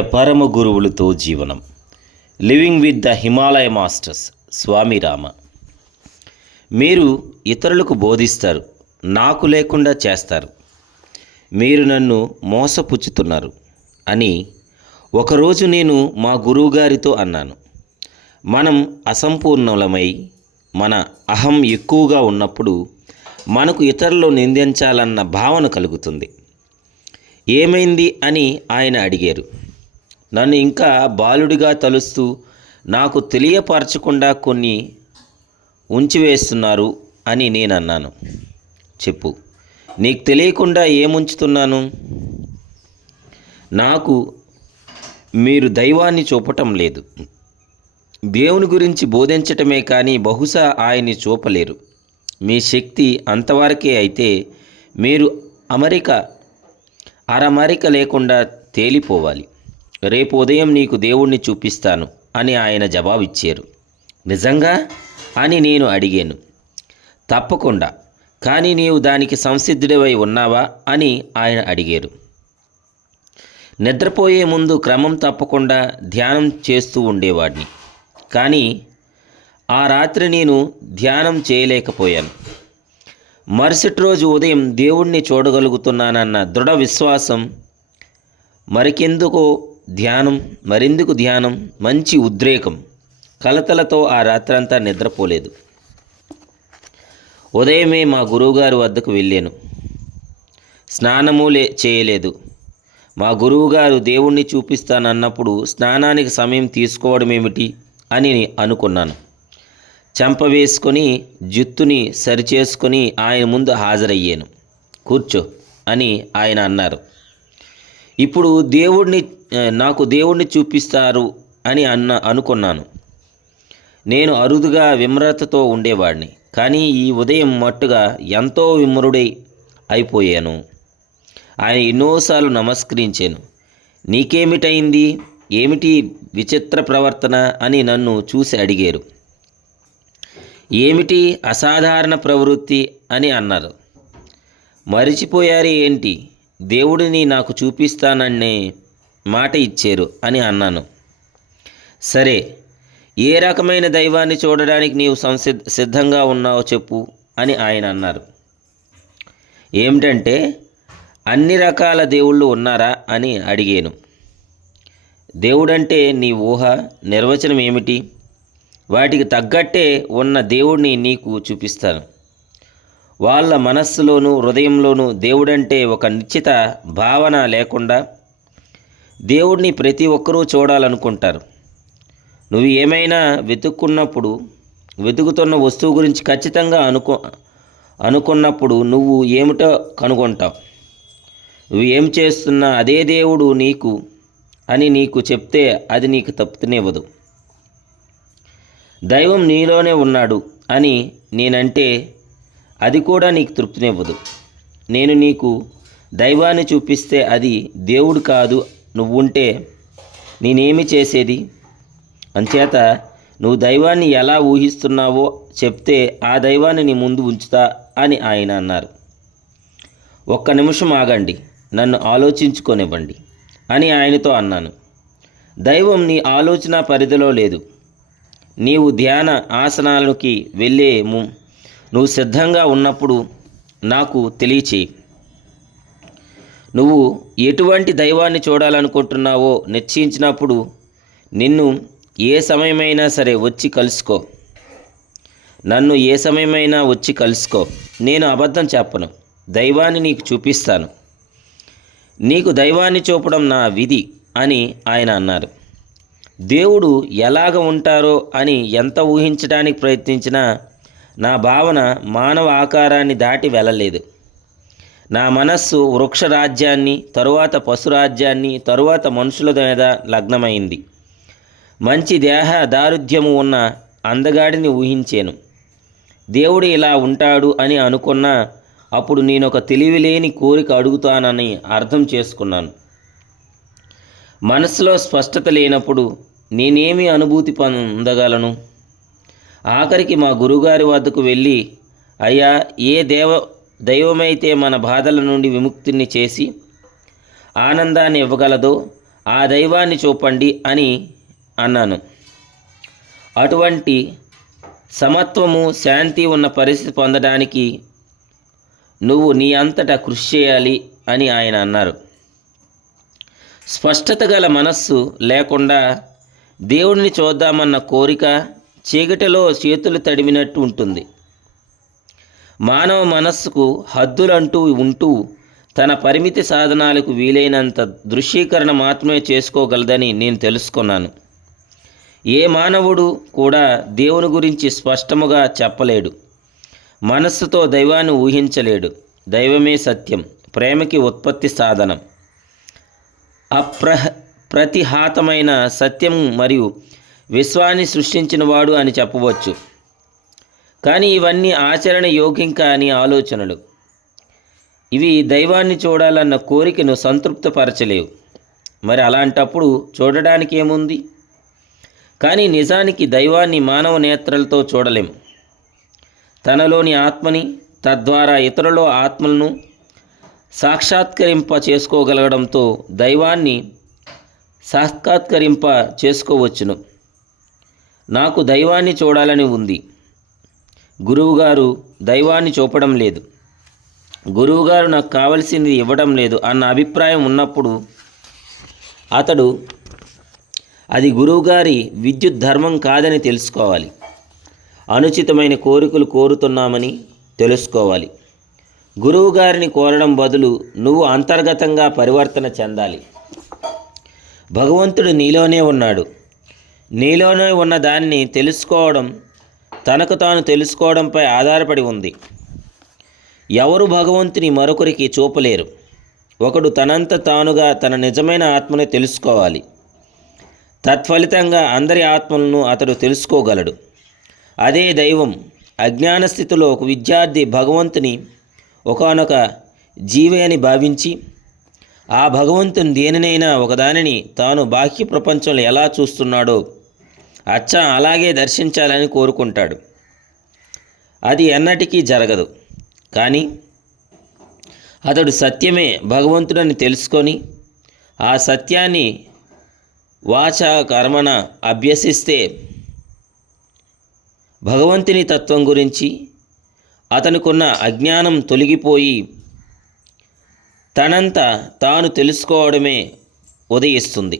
పరమ గురువులతో జీవనం. Living with the Himalaya masters Swami Rama. మీరు ఇతరులకు బోధిస్తారు నాకు లేకుండా చేస్తారు. మీరు నన్ను మోసపుచ్చుతున్నారు అని ఒకరోజు నేను మా గురువుగారితో అన్నాను. మనం అసంపూర్ణలమై మన అహం ఎక్కువగా ఉన్నప్పుడు మనకు ఇతరులు నిందించాలన్న భావన కలుగుతుంది. ఏమైంది అని ఆయన అడిగారు. నన్ను ఇంకా బాలుడిగా తలుస్తూ నాకు తెలియపరచకుండా కొన్ని ఉంచివేస్తున్నారు అని నేను అన్నాను చెప్పు. నీకు తెలియకుండా ఏముంచుతున్నాను? నాకు మీరు దైవాన్ని చూపటం లేదు. దేవుని గురించి బోధించటమే కానీ బహుశా ఆయన్ని చూపలేరు. మీ శక్తి అంతవరకే అయితే మీరు అమరిక అరమరిక లేకుండా తేలిపోవాలి. రేపు ఉదయం నీకు దేవుణ్ణి చూపిస్తాను అని ఆయన జవాబిచ్చారు. నిజంగా? అని నేను అడిగాను. తప్పకుండా. కానీ నీవు దానికి సంసిద్ధుడివై ఉన్నావా? అని ఆయన అడిగారు. నిద్రపోయే ముందు క్రమం తప్పకుండా ధ్యానం చేస్తూ ఉండేవాడిని. కానీ ఆ రాత్రి నేను ధ్యానం చేయలేకపోయాను. మరుసటి రోజు ఉదయం దేవుణ్ణి చూడగలుగుతున్నానన్న దృఢ విశ్వాసం మరికెందుకో ధ్యానం మరెందుకు ధ్యానం? మంచి ఉద్రేకం. కలతలతో ఆ రాత్రంతా నిద్రపోలేదు. ఉదయమే మా గురువుగారి వద్దకు వెళ్ళాను. స్నానము లే చేయలేదు. మా గురువుగారు దేవుణ్ణి చూపిస్తానన్నప్పుడు స్నానానికి సమయం తీసుకోవడం ఏమిటి అని అనుకున్నాను. చెంప వేసుకొని జుత్తుని సరిచేసుకొని ఆయన ముందు హాజరయ్యాను. కూర్చో అని ఆయన అన్నారు. ఇప్పుడు దేవుణ్ణి నాకు దేవుణ్ణి చూపిస్తారు అని అన్న అనుకున్నాను. నేను అరుదుగా విమ్రతతో ఉండేవాడిని కానీ ఈ ఉదయం మట్టుగా ఎంతో విమ్రుడై అయిపోయాను. ఆయన ఎన్నోసార్లు నమస్కరించాను. నీకేమిటైంది? ఏమిటి విచిత్ర ప్రవర్తన? అని నన్ను చూసి అడిగారు. ఏమిటి అసాధారణ ప్రవృత్తి? అని అన్నారు. మరిచిపోయారు ఏంటి దేవుడిని నాకు చూపిస్తానని మాట ఇచ్చారు అని అన్నాను. సరే ఏ రకమైన దైవాన్ని చూడడానికి నీవు సంసిద్ధ సిద్ధంగా ఉన్నావో చెప్పు అని ఆయన అన్నారు. ఏమిటంటే అన్ని రకాల దేవుళ్ళు ఉన్నారా అని అడిగాను. దేవుడంటే నీ ఊహ నిర్వచనం ఏమిటి? వాటికి తగ్గట్టే ఉన్న దేవుడిని నీకు చూపిస్తాను. వాళ్ళ మనస్సులోనూ హృదయంలోనూ దేవుడంటే ఒక నిశ్చిత భావన లేకుండా దేవుడిని ప్రతి ఒక్కరూ చూడాలనుకుంటారు. నువ్వు ఏమైనా వెతుక్కున్నప్పుడు వెతుకుతున్న వస్తువు గురించి ఖచ్చితంగా అనుకో అనుకున్నప్పుడు నువ్వు ఏమిటో కనుగొంటావు. నువ్వు ఏం చేస్తున్నా అదే దేవుడు నీకు అని నీకు చెప్తే అది నీకు తప్పుతనివ్వదు దైవం నీలోనే ఉన్నాడు అని నేనంటే అది కూడా నీకు తృప్తినివ్వదు. నేను నీకు దైవాన్ని చూపిస్తే అది దేవుడు కాదు నువ్వుంటే నేనేమి చేసేది? అంచేత నువ్వు దైవాన్ని ఎలా ఊహిస్తున్నావో చెప్తే ఆ దైవాన్ని నీ ముందు ఉంచుతా అని ఆయన అన్నారు. ఒక్క నిమిషం ఆగండి నన్ను ఆలోచించుకొనివ్వండి అని ఆయనతో అన్నాను. దైవం నీ ఆలోచన పరిధిలో లేదు. నీవు ధ్యాన ఆసనాలకి వెళ్ళే నువ్వు సిద్ధంగా ఉన్నప్పుడు నాకు తెలియచేయి. నువ్వు ఎటువంటి దైవాన్ని చూడాలనుకుంటున్నావో నిశ్చయించినప్పుడు నిన్ను ఏ సమయమైనా సరే వచ్చి కలుసుకో. నన్ను ఏ సమయమైనా వచ్చి కలుసుకో. నేను అబద్ధం చెప్పను. దైవాన్ని నీకు చూపిస్తాను. నీకు దైవాన్ని చూపడం నా విధి అని ఆయన అన్నారు. దేవుడు ఎలాగ ఉంటారో అని ఎంత ఊహించడానికి ప్రయత్నించినా నా భావన మానవ ఆకారాన్ని దాటి వెళ్ళలేదు. నా మనస్సు వృక్ష రాజ్యాన్ని తరువాత పశురాజ్యాన్ని తరువాత మనుషుల మీద లగ్నమైంది. మంచి దేహ దారుఢ్యము ఉన్న అందగాడిని ఊహించాను. దేవుడు ఇలా ఉంటాడు అని అనుకున్నా అప్పుడు నేను ఒక తెలివిలేని కోరిక అడుగుతానని అర్థం చేసుకున్నాను. మనసులో స్పష్టత లేనప్పుడు నేనేమి అనుభూతి పొందగలను? ఆఖరికి మా గురుగారి వద్దకు వెళ్ళి అయ్యా ఏ దేవ దైవమైతే మన బాధల నుండి విముక్తిని చేసి ఆనందాన్ని ఇవ్వగలదో ఆ దైవాన్ని చూపండి అని అన్నాను. అటువంటి సమత్వము శాంతి ఉన్న పరిస్థితి పొందడానికి నువ్వు నీ అంతటా కృషి చేయాలి అని ఆయన అన్నారు. స్పష్టత గల మనస్సు లేకుండా దేవుడిని చూద్దామన్న కోరిక చీకటిలో చేతులు తడిమినట్టు ఉంటుంది. మానవ మనస్సుకు హద్దులంటూ ఉంటూ తన పరిమితి సాధనాలకు వీలైనంత దృశ్యీకరణ మాత్రమే చేసుకోగలదని నేను తెలుసుకున్నాను. ఏ మానవుడు కూడా దేవుని గురించి స్పష్టముగా చెప్పలేడు. మనస్సుతో దైవాన్ని ఊహించలేడు. దైవమే సత్యం. ప్రేమకి ఉత్పత్తి సాధనం. అప్రహ ప్రతిహాతమైన సత్యం మరియు విశ్వాన్ని సృష్టించినవాడు అని చెప్పవచ్చు. కానీ ఇవన్నీ ఆచరణ యోగ్యం కాని ఆలోచనలు. ఇవి దైవాన్ని చూడాలన్న కోరికను సంతృప్తపరచలేవు. మరి అలాంటప్పుడు చూడడానికి ఏముంది? కానీ నిజానికి దైవాన్ని మానవ నేత్రాలతో చూడలేం తనలోని ఆత్మని తద్వారా ఇతరుల ఆత్మలను సాక్షాత్కరింప చేసుకోగలగడంతో దైవాన్ని సాక్షాత్కరింప చేసుకోవచ్చును నాకు దైవాన్ని చూడాలని ఉంది. గురువుగారు దైవాన్ని చూపడం లేదు. గురువుగారు నాకు కావలసింది ఇవ్వడం లేదు అన్న అభిప్రాయం ఉన్నప్పుడు అతడు అది గురువుగారి విద్యుత్ ధర్మం కాదని తెలుసుకోవాలి. అనుచితమైన కోరికలు కోరుతున్నామని తెలుసుకోవాలి. గురువు గారిని కోరడం బదులు నువ్వు అంతర్గతంగా పరివర్తన చెందాలి. భగవంతుడు నీలోనే ఉన్నాడు. నీలోనే ఉన్న దాన్ని తెలుసుకోవడం తనకు తాను తెలుసుకోవడంపై ఆధారపడి ఉంది. ఎవరు భగవంతుని మరొకరికి చూపలేరు. ఒకడు తనంత తానుగా తన నిజమైన ఆత్మని తెలుసుకోవాలి. తత్ఫలితంగా అందరి ఆత్మలను అతడు తెలుసుకోగలడు. అదే దైవం అజ్ఞాన స్థితిలో ఒక విద్యార్థి భగవంతుని ఒకానొక జీవి అని భావించి ఆ భగవంతుని దేనినైనా ఒకదానిని తాను బాహ్య ప్రపంచంలో ఎలా చూస్తున్నాడో అచ్చ అలాగే దర్శించాలని కోరుకుంటాడు. అది ఎన్నటికీ జరగదు. కానీ అతడు సత్యమే భగవంతుడని తెలుసుకొని ఆ సత్యాన్ని వాచ కర్మణ అభ్యసిస్తే భగవంతుని తత్వం గురించి అతనికున్న అజ్ఞానం తొలగిపోయి తనంత తాను తెలుసుకోవడమే ఉదయిస్తుంది.